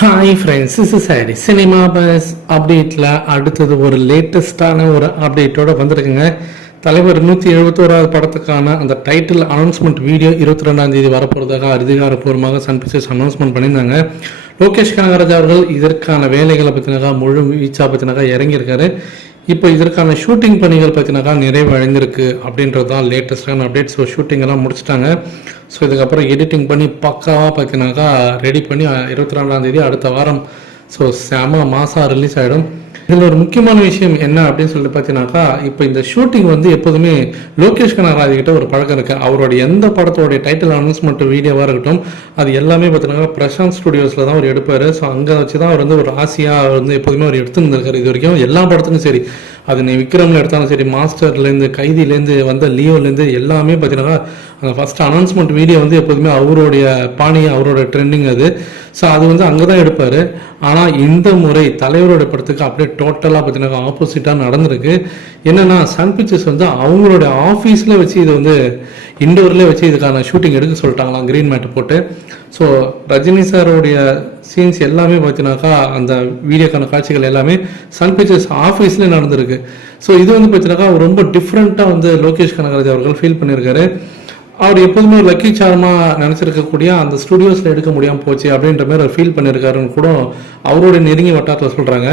Hi friends is சாரி cinema buzz அப்டேட்டில் அடுத்தது ஒரு லேட்டஸ்டான ஒரு அப்டேட்டோட வந்திருக்குங்க. தலைவர் நூற்றி எழுபத்தோராவது படத்துக்கான அந்த டைட்டில் அனௌன்ஸ்மெண்ட் வீடியோ இருபத்தி ரெண்டாம் தேதி வரப்போகிறதாக அதிகாரப்பூர்வமாக சன் பிக்சர்ஸ் அனௌன்ஸ்மெண்ட் பண்ணியிருந்தாங்க. லோகேஷ் கனகராஜ் அவர்கள் இதற்கான வேலைகளை பற்றினாக்கா முழு வீச்சா பற்றினாக்கா இறங்கியிருக்காரு. இப்போ இதற்கான ஷூட்டிங் பணிகள் பற்றினாக்கா நிறைவு அப்படின்றது தான் லேட்டஸ்டான அப்டேட் ஸோ ஷூட்டிங் எல்லாம் முடிச்சிட்டாங்க. ஸோ இதுக்கப்புறம் எடிட்டிங் பண்ணி பக்காவாக பார்த்தினாக்கா ரெடி பண்ணி இருபத்தி ரெண்டாம் தேதி அடுத்த வாரம் ஸோ செம மாசா ரிலீஸ் ஆகிடும் இதில் ஒரு முக்கியமான விஷயம் என்ன அப்படின்னு சொல்லிட்டு பார்த்தீங்கன்னாக்கா இப்போ இந்த ஷூட்டிங் வந்து எப்போதுமே லோகேஷ் கனகராஜ் கிட்ட ஒரு பழக்கம் இருக்குது அவருடைய எந்த படத்தோடைய டைட்டில் அனௌன்ஸ்மெண்ட் வீடியோவாக இருக்கட்டும் அது எல்லாமே பார்த்தீங்கன்னா பிரசாந்த் ஸ்டுடியோஸில் தான் அவர் எடுப்பார். ஸோ அங்கே வச்சு தான் அவர் வந்து ஒரு ஆசையாக அவர் வந்து எப்போதுமே அவர் எடுத்துருந்துருக்காரு இது வரைக்கும் எல்லா படத்துக்கும் சரி. அது நீ விக்ரமில் எடுத்தாலும் சரி மாஸ்டர்லேருந்து கைதிலேருந்து வந்த லியோலேருந்து எல்லாமே பார்த்தீங்கன்னா அந்த ஃபஸ்ட் அனௌன்ஸ்மெண்ட் வீடியோ வந்து எப்போதுமே அவருடைய பாணி அவரோட ட்ரெண்டிங் அது. ஸோ அது வந்து அங்கே தான் எடுப்பார். ஆனால் இந்த முறை தலைவரோட படத்துக்கு அப்படியே டோட்டலாக பார்த்தீங்கன்னா ஆப்போசிட்டாக நடந்திருக்கு. என்னென்னா சன் பிக்சர்ஸ் வந்து அவங்களுடைய ஆஃபீஸில் வச்சு இது வந்து இண்டோர்லேயே வச்சு இதுக்கான ஷூட்டிங் எடுக்க சொல்லிட்டாங்களாம் க்ரீன் மேட் போட்டு. ஸோ ரஜினி சாரோடைய சீன்ஸ் எல்லாமே பார்த்தீங்கன்னாக்கா அந்த வீடியோக்கான காட்சிகள் எல்லாமே சன் பிக்சர்ஸ் ஆஃபீஸ்லேயே நடந்திருக்கு. ஸோ இது வந்து பார்த்தீங்கன்னாக்கா ரொம்ப டிஃப்ரெண்ட்டாக வந்து லோகேஷ் கனகராஜ் அவர்கள் ஃபீல் பண்ணியிருக்காரு அவர் எப்போதுமே ஒரு லக்கி சார்மாக நினச்சிருக்கக்கூடிய அந்த ஸ்டுடியோஸில் எடுக்க முடியாமல் போச்சு அப்படின்ற மாதிரி அவர் ஃபீல் பண்ணியிருக்காருன்னு கூட அவருடைய நெருங்கிய வட்டாரத்தில் சொல்கிறாங்க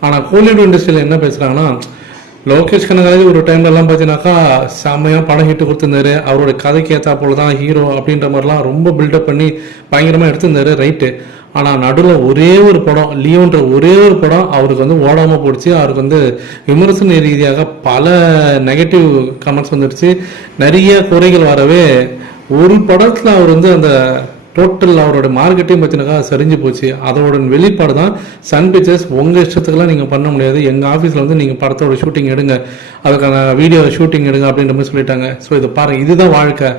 ஆனால் கோலிவுட் இண்டஸ்ட்ரியில் என்ன பேசுகிறாங்கன்னா லோகேஷ் கனகராஜ் ஒரு டைம்லலாம் பார்த்தீங்கன்னாக்கா செம்மையாக படம் ஹிட்டு கொடுத்துருந்தாரு. அவரோட கதைக்கு ஏற்றா போல தான் ஹீரோ அப்படின்ற மாதிரிலாம் ரொம்ப பில்டப் பண்ணி பயங்கரமாக எடுத்திருந்தாரு ரைட்டு ஆனால் நடுவில் ஒரே ஒரு படம் லியோன்ற ஒரே ஒரு படம் அவருக்கு வந்து ஓடாமல் போடுச்சு அவருக்கு வந்து விமர்சன ரீதியாக பல நெகட்டிவ் கமெண்ட்ஸ் வந்துடுச்சு. நிறைய குறைகள் வரவே ஒரு படத்தில் அவர் வந்து அந்த டோட்டல் அவரோட மார்க்கெட்டையும் பார்த்தீங்கன்னாக்கா சரிஞ்சு போச்சு. அதோட வெளிப்பாடு தான் சன் பிக்சர்ஸ் உங்கள் இஷ்டத்துக்குலாம் நீங்கள் பண்ண முடியாது. எங்கள் ஆஃபீஸில் வந்து நீங்கள் படத்தோட ஷூட்டிங் எடுங்க. அதுக்கான வீடியோ ஷூட்டிங் எடுங்க அப்படின்ற மாதிரி சொல்லிட்டாங்க. ஸோ இதை பாருங்கள் இதுதான் வாழ்க்கை.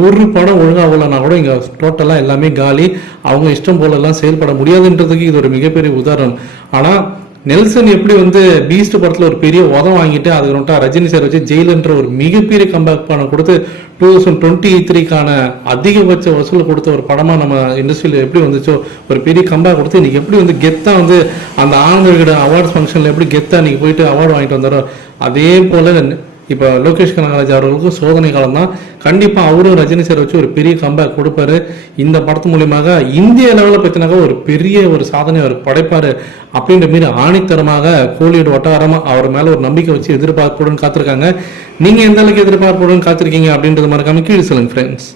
ஒரு படம் ஒழுங்காக ஆகலைன்னா கூட இங்கே டோட்டலாக எல்லாமே காலி. அவங்க இஷ்டம் போலெல்லாம் செயல்பட முடியாதுன்றதுக்கு இது ஒரு மிகப்பெரிய உதாரணம். ஆனால் நெல்சன் எப்படி வந்து பீஸ்ட் படத்தில் ஒரு பெரிய உதம் வாங்கிட்டு அதுக்கு நோட்டா ரஜினி சார் வச்சு ஜெயிலுன்ற ஒரு மிகப்பெரிய கம்பேக் பண்ண கொடுத்து டூ தௌசண்ட் டுவெண்ட்டி த்ரீக்கான அதிகபட்ச வசூல் கொடுத்த ஒரு படமாக நம்ம இண்டஸ்ட்ரியில் எப்படி வந்துச்சோ ஒரு பெரிய கம்பேக் கொடுத்து இன்னைக்கு எப்படி வந்து கெத்தாக வந்து அந்த ஆனந்த விகடன் அவார்ட்ஸ் ஃபங்க்ஷனில் எப்படி கெத்தாக இன்னைக்கு போயிட்டு அவார்டு வாங்கிட்டு வந்தாரோ அதே போல் இப்போ லோகேஷ் கனகராஜ் அவர்களுக்கும் சோதனை காலம் தான் கண்டிப்பாக அவரும் ரஜினி சார் வச்சு ஒரு பெரிய கம்பேக் கொடுப்பாரு. இந்த படத்து மூலியமாக இந்திய லெவலில் பற்றினாக்கா ஒரு பெரிய ஒரு சாதனை அவர் படைப்பார் அப்படின்ற மாரி ஆணித்தரமாக கோலியோட வட்டாரமாக அவர் மேலே ஒரு நம்பிக்கை வச்சு எதிர்பார்ப்புடன் காத்திருக்காங்க. நீங்கள் எந்த அளவுக்கு எதிர்பார்ப்புடன் காத்திருக்கீங்க அப்படின்றது மறக்காமல் கீழே சொல்லுங்கள் ஃப்ரெண்ட்ஸ்